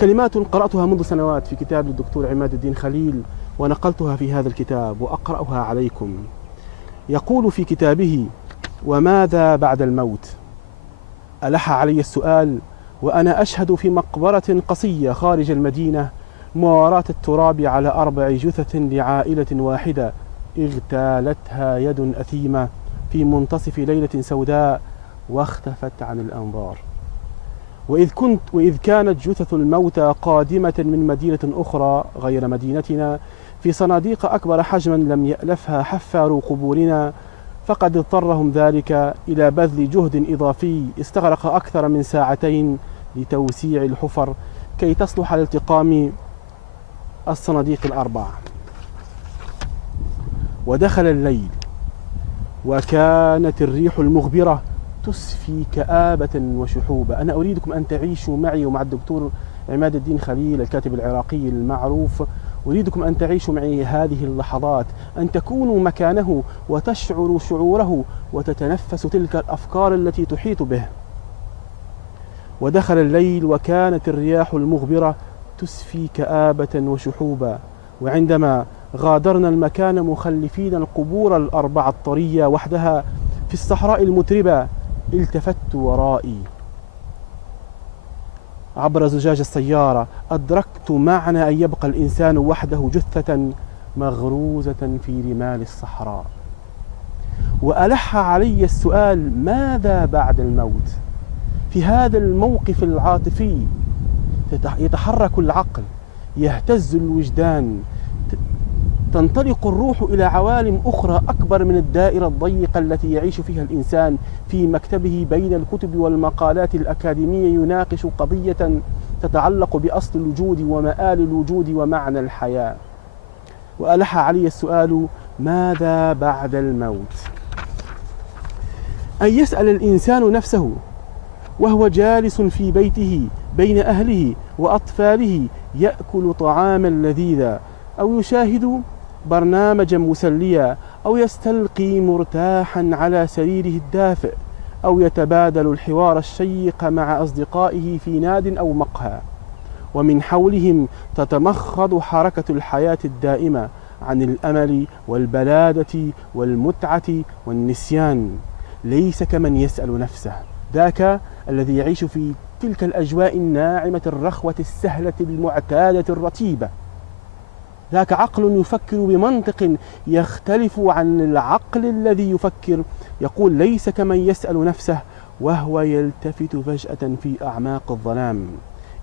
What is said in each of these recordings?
كلمات قرأتها منذ سنوات في كتاب للدكتور عماد الدين خليل، ونقلتها في هذا الكتاب وأقرأها عليكم. يقول في كتابه: وماذا بعد الموت؟ ألح علي السؤال وأنا أشهد في مقبرة قصية خارج المدينة مواراة التراب على 4 جثث لعائلة واحدة اغتالتها يد أثيمة في منتصف ليلة سوداء واختفت عن الأنظار. وإذ كانت جثث الموتى قادمة من مدينة أخرى غير مدينتنا في صناديق أكبر حجما لم يألفها حفار قبورنا، فقد اضطرهم ذلك إلى بذل جهد إضافي استغرق أكثر من 2 ساعة لتوسيع الحفر كي تصلح لالتقام الصناديق ال4. ودخل الليل وكانت الريح المغبرة تسفي كآبة وشحوبة. أنا أريدكم أن تعيشوا معي ومع الدكتور عماد الدين خليل الكاتب العراقي المعروف، أريدكم أن تعيشوا معي هذه اللحظات، أن تكونوا مكانه وتشعروا شعوره وتتنفسوا تلك الأفكار التي تحيط به. ودخل الليل وكانت الرياح المغبرة تسفي كآبة وشحوبا، وعندما غادرنا المكان مخلفين القبور ال4 الطرية وحدها في الصحراء المتربة، التفت ورائي عبر زجاج السيارة، أدركت معنى أن يبقى الإنسان وحده جثة مغروزة في رمال الصحراء. وألح علي السؤال: ماذا بعد الموت؟ في هذا الموقف العاطفي يتحرك العقل، يهتز الوجدان، تنطلق الروح إلى عوالم أخرى أكبر من الدائرة الضيقة التي يعيش فيها الإنسان في مكتبه بين الكتب والمقالات الأكاديمية، يناقش قضية تتعلق بأصل الوجود ومآل الوجود ومعنى الحياة. وألح علي السؤال: ماذا بعد الموت؟ أن يسأل الإنسان نفسه وهو جالس في بيته بين أهله وأطفاله يأكل طعاما لذيذا، أو يشاهد برنامجا مسليا، أو يستلقي مرتاحا على سريره الدافئ، أو يتبادل الحوار الشيق مع أصدقائه في ناد أو مقهى، ومن حولهم تتمخض حركة الحياة الدائمة عن الأمل والبلادة والمتعة والنسيان. ليس كمن يسأل نفسه، ذاك الذي يعيش في تلك الأجواء الناعمة الرخوة السهلة المعتادة الرتيبة. ذاك عقل يفكر بمنطق يختلف عن العقل الذي يفكر. يقول: ليس كمن يسأل نفسه وهو يلتفت فجأة في أعماق الظلام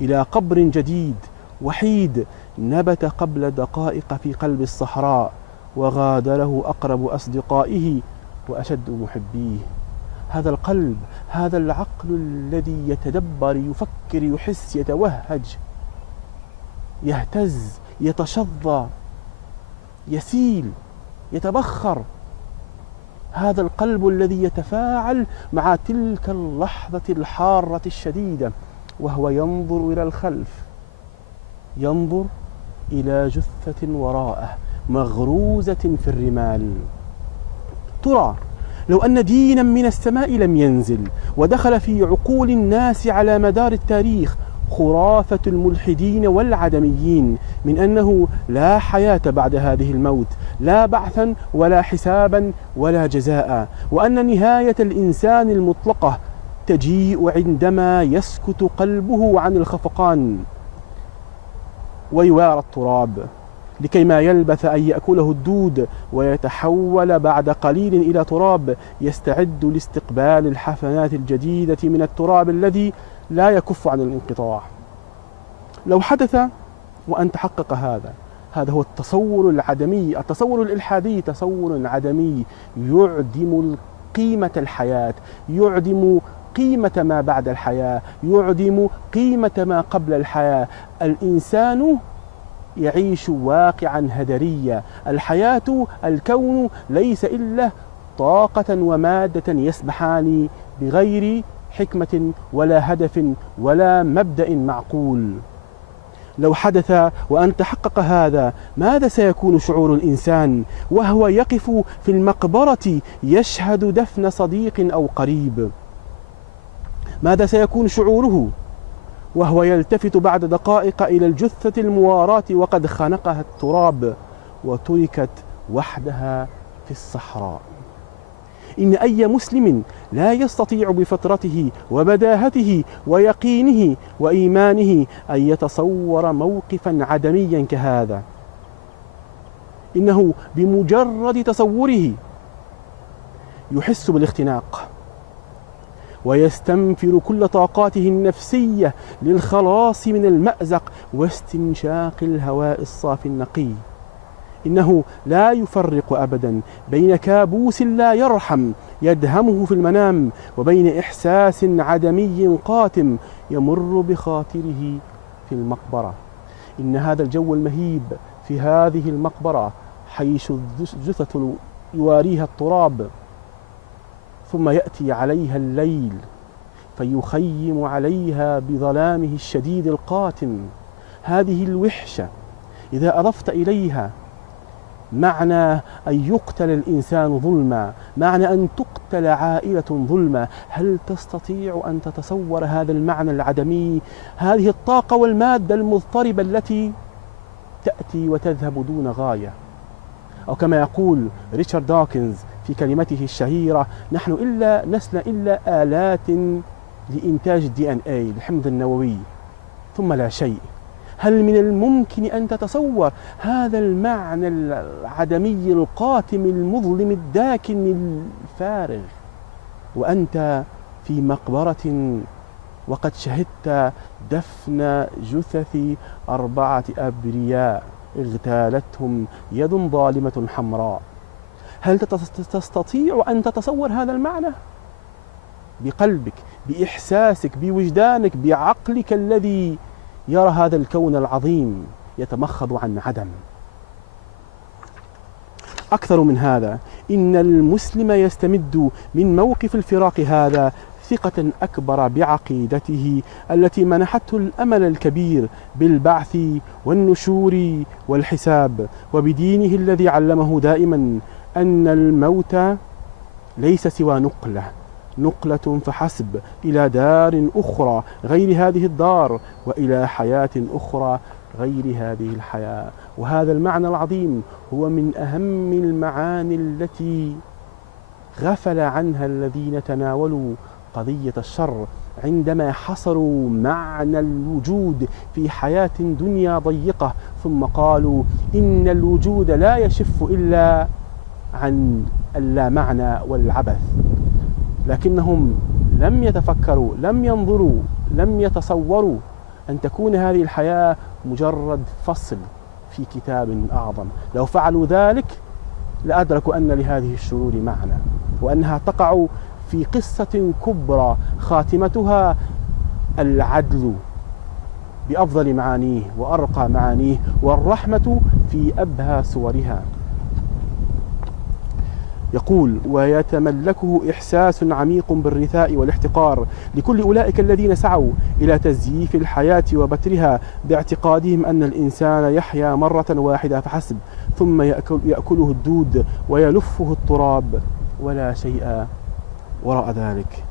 إلى قبر جديد وحيد نبت قبل دقائق في قلب الصحراء، وغادره أقرب أصدقائه وأشد محبيه. هذا القلب، هذا العقل الذي يتدبر، يفكر، يحس، يتوهج، يهتز، يتشظى، يسيل، يتبخر. هذا القلب الذي يتفاعل مع تلك اللحظة الحارة الشديدة وهو ينظر إلى الخلف، ينظر إلى جثة وراءه مغروزة في الرمال. ترى لو أن دينا من السماء لم ينزل ودخل في عقول الناس على مدار التاريخ خرافة الملحدين والعدميين من أنه لا حياة بعد هذه الموت، لا بعثا ولا حسابا ولا جزاء، وأن نهاية الإنسان المطلقة تجيء عندما يسكت قلبه عن الخفقان ويوارى التراب، لكي ما يلبث أن يأكله الدود ويتحول بعد قليل إلى تراب يستعد لاستقبال الحفنات الجديدة من التراب الذي لا يكف عن الانقطاع. لو حدث وأن تحقق هذا هو التصور العدمي، التصور الإلحادي، تصور عدمي يعدم قيمة الحياة، يعدم قيمة ما بعد الحياة، يعدم قيمة ما قبل الحياة. الإنسان يعيش واقعا هدريا. الحياة، الكون ليس إلا طاقة ومادة يسبحان بغير حكمة ولا هدف ولا مبدأ معقول. لو حدث وأن تحقق هذا، ماذا سيكون شعور الإنسان وهو يقف في المقبرة يشهد دفن صديق أو قريب؟ ماذا سيكون شعوره وهو يلتفت بعد دقائق إلى الجثة المواراة وقد خنقها التراب وتركت وحدها في الصحراء. إن أي مسلم لا يستطيع بفطرته وبداهته ويقينه وإيمانه أن يتصور موقفا عدميا كهذا. إنه بمجرد تصوره يحس بالاختناق ويستنفر كل طاقاته النفسية للخلاص من المأزق واستنشاق الهواء الصافي النقي. إنه لا يفرق أبدا بين كابوس لا يرحم يدهمه في المنام وبين إحساس عدمي قاتم يمر بخاطره في المقبرة. إن هذا الجو المهيب في هذه المقبرة حيث الجثث يواريها التراب، ثم يأتي عليها الليل فيخيم عليها بظلامه الشديد القاتم. هذه الوحشة إذا أضفت إليها معنى أن يقتل الإنسان ظلما، معنى أن تقتل عائلة ظلما، هل تستطيع أن تتصور هذا المعنى العدمي؟ هذه الطاقة والمادة المضطربة التي تأتي وتذهب دون غاية. أو كما يقول ريتشارد دوكنز في كلمته الشهيرة: نحن لسنا إلا آلات لإنتاج DNA الحمض النووي ثم لا شيء. هل من الممكن أن تتصور هذا المعنى العدمي القاتم المظلم الداكن الفارغ وأنت في مقبرة وقد شهدت دفن جثث 4 أبرياء اغتالتهم يد ظالمة حمراء؟ هل تستطيع أن تتصور هذا المعنى بقلبك، بإحساسك، بوجدانك، بعقلك الذي يرى هذا الكون العظيم يتمخض عن عدم؟ أكثر من هذا، إن المسلم يستمد من موقف الفراق هذا ثقة أكبر بعقيدته التي منحته الأمل الكبير بالبعث والنشور والحساب، وبدينه الذي علمه دائما أن الموت ليس سوى نقلة فحسب إلى دار أخرى غير هذه الدار، وإلى حياة أخرى غير هذه الحياة. وهذا المعنى العظيم هو من أهم المعاني التي غفل عنها الذين تناولوا قضية الشر عندما حصروا معنى الوجود في حياة دنيا ضيقة، ثم قالوا إن الوجود لا يشف إلا عن اللامعنى والعبث. لكنهم لم يتفكروا، لم ينظروا، لم يتصوروا أن تكون هذه الحياة مجرد فصل في كتاب أعظم. لو فعلوا ذلك لأدركوا أن لهذه الشرور معنى، وأنها تقع في قصة كبرى خاتمتها العدل بأفضل معانيه وأرقى معانيه، والرحمة في أبهى صورها. يقول: ويتملكه إحساس عميق بالرثاء والاحتقار لكل أولئك الذين سعوا إلى تزييف الحياة وبترها باعتقادهم أن الإنسان يحيا مرة واحدة فحسب، ثم يأكله الدود ويلفه التراب ولا شيء وراء ذلك.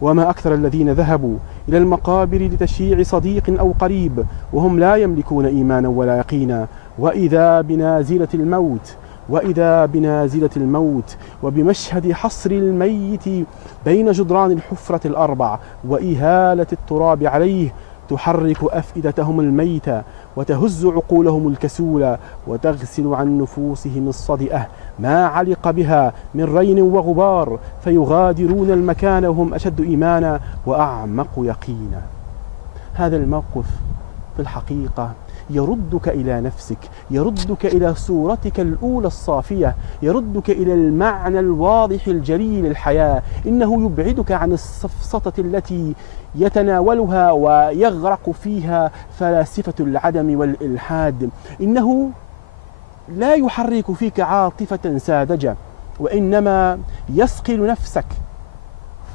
وما أكثر الذين ذهبوا إلى المقابر لتشييع صديق أو قريب وهم لا يملكون إيمانا ولا يقينا، وإذا بنازلة الموت وبمشهد حصر الميت بين جدران الحفرة الأربع وإهالة التراب عليه تحرك أفئدتهم الميتة وتهز عقولهم الكسولة وتغسل عن نفوسهم الصدئة ما علق بها من رين وغبار، فيغادرون المكان وهم أشد إيمانا وأعمق يقينا. هذا الموقف في الحقيقة يردك إلى نفسك، يردك إلى صورتك الأولى الصافية، يردك إلى المعنى الواضح الجلي للحياة. إنه يبعدك عن السفسطة التي يتناولها ويغرق فيها فلاسفة العدم والإلحاد. إنه لا يحرك فيك عاطفة ساذجة، وإنما يصقل نفسك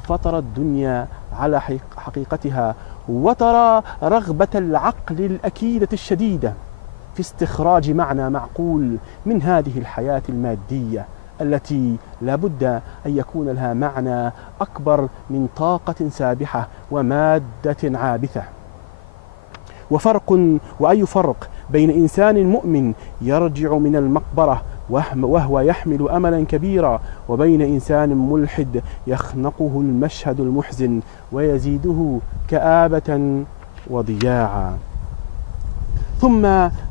فترى الدنيا على حقيقتها، وترى رغبة العقل الأكيدة الشديدة في استخراج معنى معقول من هذه الحياة المادية التي لا بد أن يكون لها معنى أكبر من طاقة سابحة ومادة عابثة. وأي فرق بين إنسان مؤمن يرجع من المقبرة وهو يحمل أملا كبيرا، وبين إنسان ملحد يخنقه المشهد المحزن ويزيده كآبة وضياعا. ثم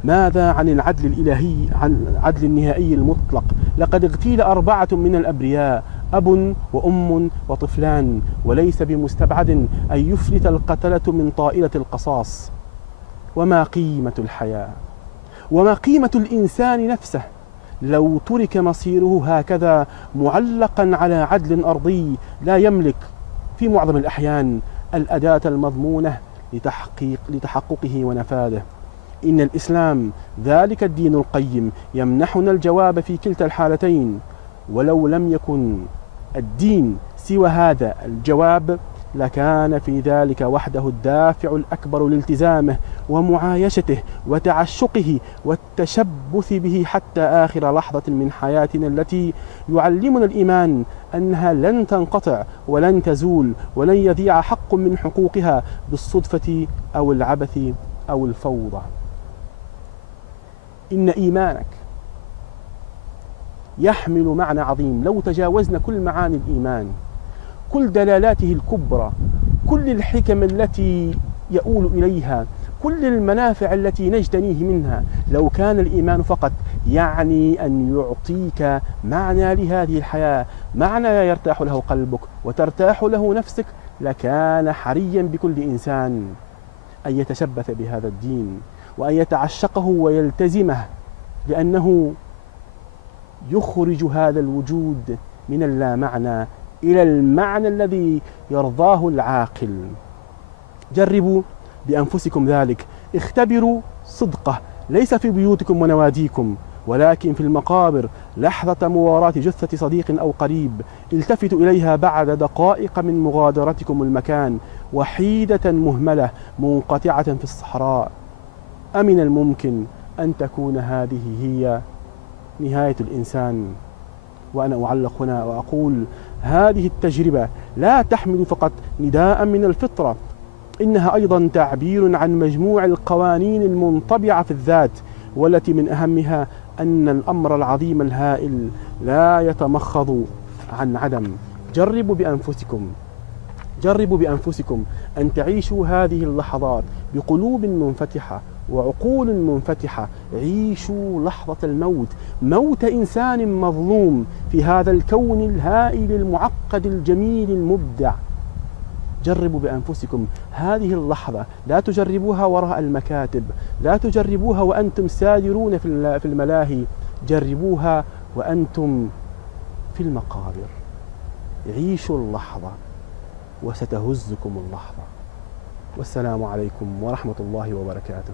ماذا عن العدل الإلهي، عن العدل النهائي المطلق؟ لقد اغتيل 4 من الأبرياء، أب وأم وطفلان، وليس بمستبعد أن يفلت القتلة من طائلة القصاص. وما قيمة الحياة؟ وما قيمة الإنسان نفسه لو ترك مصيره هكذا معلقا على عدل أرضي لا يملك في معظم الأحيان الأداة المضمونة لتحققه ونفاذه؟ إن الإسلام ذلك الدين القيم يمنحنا الجواب في كلتا الحالتين، ولو لم يكن الدين سوى هذا الجواب لكان في ذلك وحده الدافع الأكبر لالتزامه ومعايشته وتعشقه والتشبث به حتى آخر لحظة من حياتنا، التي يعلمنا الإيمان أنها لن تنقطع ولن تزول ولن يضيع حق من حقوقها بالصدفة أو العبث أو الفوضى. إن إيمانك يحمل معنى عظيم لو تجاوزنا كل معاني الإيمان، كل دلالاته الكبرى، كل الحكم التي يؤول إليها، كل المنافع التي نجتنيه منها. لو كان الإيمان فقط يعني أن يعطيك معنى لهذه الحياة، معنى يرتاح له قلبك وترتاح له نفسك، لكان حريا بكل إنسان أن يتشبث بهذا الدين وأن يتعشقه ويلتزمه، لأنه يخرج هذا الوجود من اللامعنى إلى المعنى الذي يرضاه العاقل. جربوا بأنفسكم ذلك، اختبروا صدقه ليس في بيوتكم ونواديكم ولكن في المقابر، لحظة مواراة جثة صديق أو قريب التفتوا إليها بعد دقائق من مغادرتكم المكان، وحيدة مهملة منقطعة في الصحراء. أمن الممكن أن تكون هذه هي نهاية الإنسان. وأنا أعلق هنا وأقول هذه التجربة لا تحمل فقط نداء من الفطرة، إنها أيضا تعبير عن مجموع القوانين المنطبعة في الذات، والتي من أهمها أن الأمر العظيم الهائل لا يتمخض عن عدم. جربوا بأنفسكم أن تعيشوا هذه اللحظات بقلوب منفتحة وعقول منفتحة. عيشوا لحظة الموت، موت إنسان مظلوم في هذا الكون الهائل المعقد الجميل المبدع. جربوا بأنفسكم هذه اللحظة، لا تجربوها وراء المكاتب، لا تجربوها وأنتم سادرون في الملاهي، جربوها وأنتم في المقابر. عيشوا اللحظة وستهزكم اللحظة. والسلام عليكم ورحمة الله وبركاته.